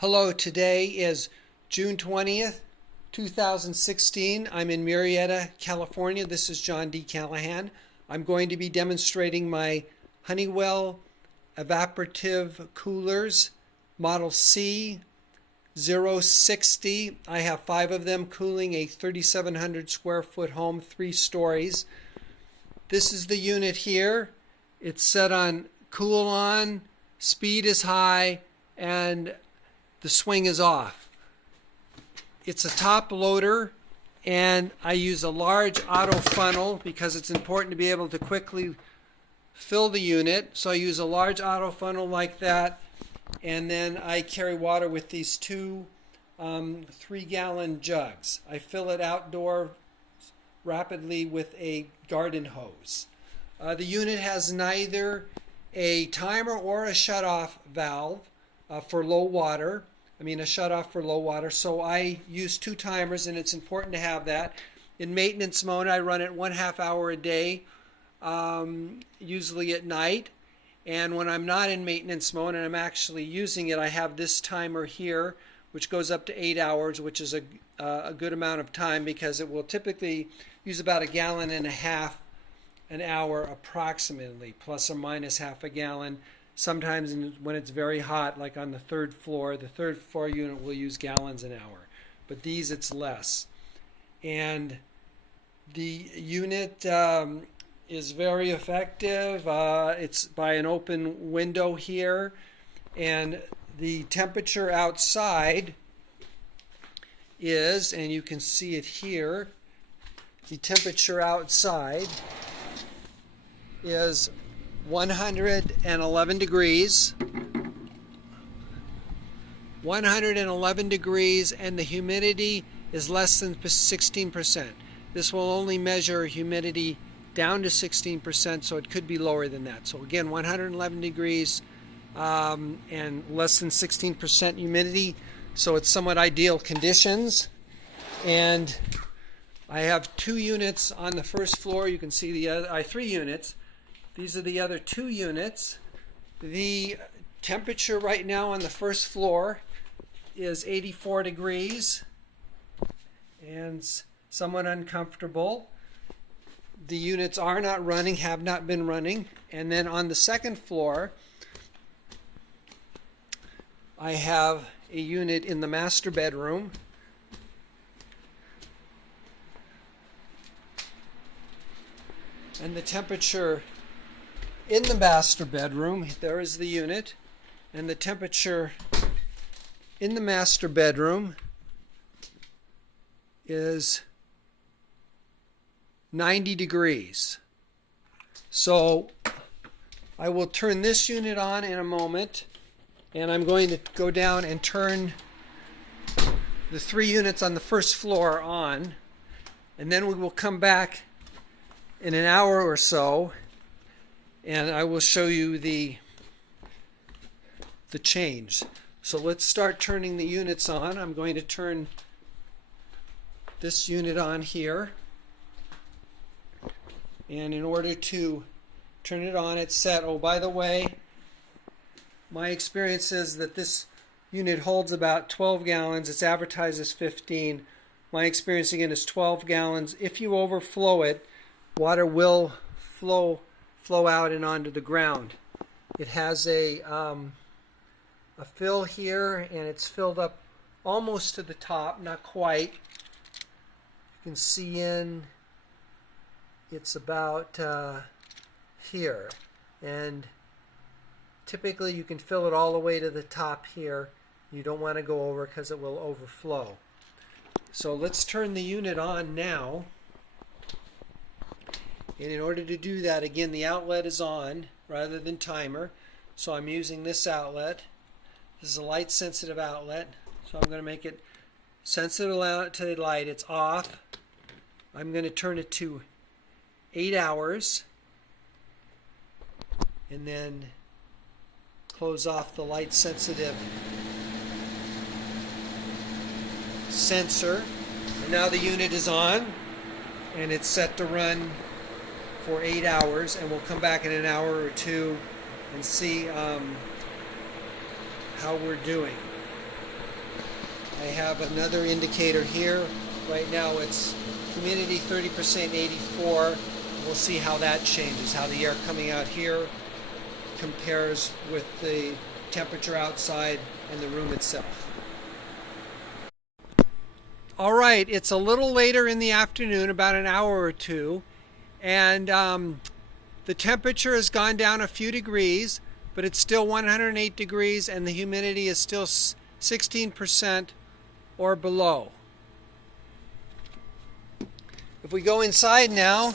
Hello, today is June 20th, 2016. I'm in Murrieta, California. This is John D. Callahan. I'm going to be demonstrating my Honeywell Evaporative Coolers, Model C 060. I have 5 of them cooling a 3,700 square foot home, 3 stories. This is the unit here. It's set on cool on, speed is high, and the swing is off. It's a top loader, and I use a large auto funnel because it's important to be able to quickly fill the unit. So I use a large auto funnel like that, and then I carry water with these 2 3-gallon jugs. I fill it outdoor rapidly with a garden hose. The unit has neither a timer or a shutoff valve for low water. A shutoff for low water. So I use 2 timers, and it's important to have that. In maintenance mode, I run it 1/2 hour a day, usually at night. And when I'm not in maintenance mode and I'm actually using it, I have this timer here, which goes up to 8 hours, which is a good amount of time because it will typically use about 1.5 gallons an hour approximately, plus or minus half a gallon. Sometimes when it's very hot, like on the third floor unit will use gallons an hour. But these, it's less. And the unit is very effective. It's by an open window here. And the temperature outside is, and you can see it here, the temperature outside is 111 degrees. 111 degrees, and the humidity is less than 16%. This will only measure humidity down to 16%, so it could be lower than that. So again, 111 degrees and less than 16% humidity, so it's somewhat ideal conditions. And I have 2 units on the first floor. You can see the other 3 units. These are the other 2 units. The temperature right now on the first floor is 84 degrees and somewhat uncomfortable. The units are not running, have not been running. And then on the second floor, I have a unit in the master bedroom. And the temperature in the master bedroom, there is the unit, and the temperature in the master bedroom is 90 degrees. So I will turn this unit on in a moment, and I'm going to go down and turn the 3 units on the first floor on, and then we will come back in an hour or so, and I will show you the change. So let's start turning the units on. I'm going to turn this unit on here. And in order to turn it on, it's set. Oh, by the way, my experience is that this unit holds about 12 gallons. It's advertised as 15. My experience again is 12 gallons. If you overflow it, water will flow out and onto the ground. It has a fill here, and it's filled up almost to the top, not quite. You can see it's about here, and typically you can fill it all the way to the top here. You don't want to go over because it will overflow. So let's turn the unit on now. And in order to do that, again, the outlet is on rather than timer. So I'm using this outlet. This is a light sensitive outlet. So I'm going to make it sensitive to the light. It's off. I'm going to turn it to 8 hours. And then close off the light sensitive sensor. And now the unit is on, and it's set to run for 8 hours, and we'll come back in an hour or 2 and see how we're doing. I have another indicator here. Right now it's humidity 30%, 84. We'll see how that changes, how the air coming out here compares with the temperature outside and the room itself. All right, it's a little later in the afternoon, about an hour or two, and the temperature has gone down a few degrees, but it's still 108 degrees and the humidity is still 16% or below. If we go inside now,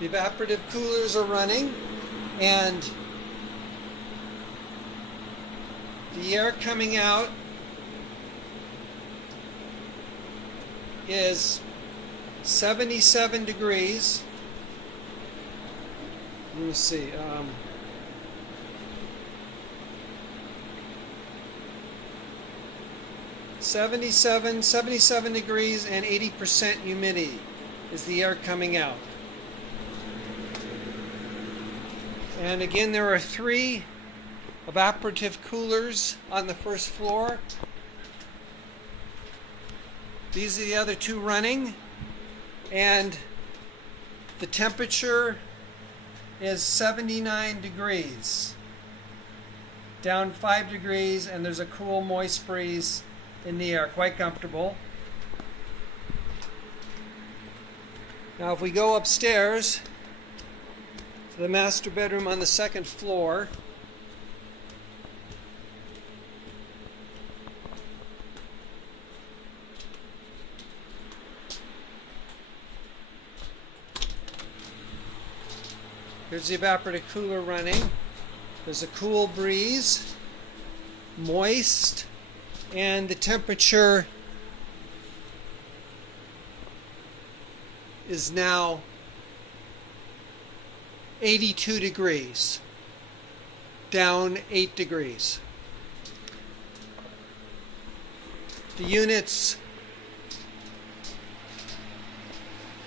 the evaporative coolers are running and the air coming out is 77 degrees. Let me see. 77 degrees and 80% humidity is the air coming out. And again, there are 3 evaporative coolers on the first floor. These are the other 2 running, and the temperature is 79 degrees, down 5 degrees, and there's a cool, moist breeze in the air, quite comfortable. Now if we go upstairs to the master bedroom on the 2nd floor, here's the evaporative cooler running. There's a cool breeze, moist, and the temperature is now 82 degrees, down 8 degrees. The units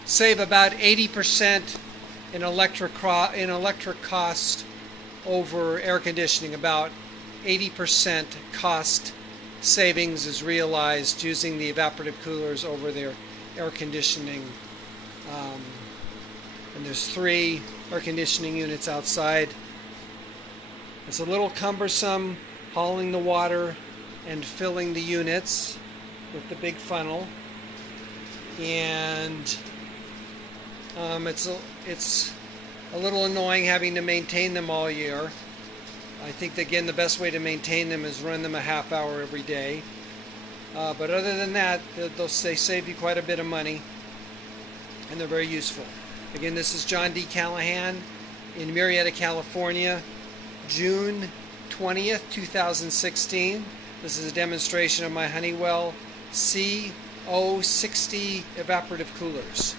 save about 80% in electric cost over air conditioning. About 80% cost savings is realized using the evaporative coolers over their air conditioning. And there's 3 air conditioning units outside. It's a little cumbersome hauling the water and filling the units with the big funnel, and it's a little annoying having to maintain them all year. I think, again, the best way to maintain them is run them a half hour every day. But other than that, they save you quite a bit of money, and they're very useful. Again, this is John D. Callahan in Murrieta, California, June 20th, 2016. This is a demonstration of my Honeywell co60 evaporative coolers.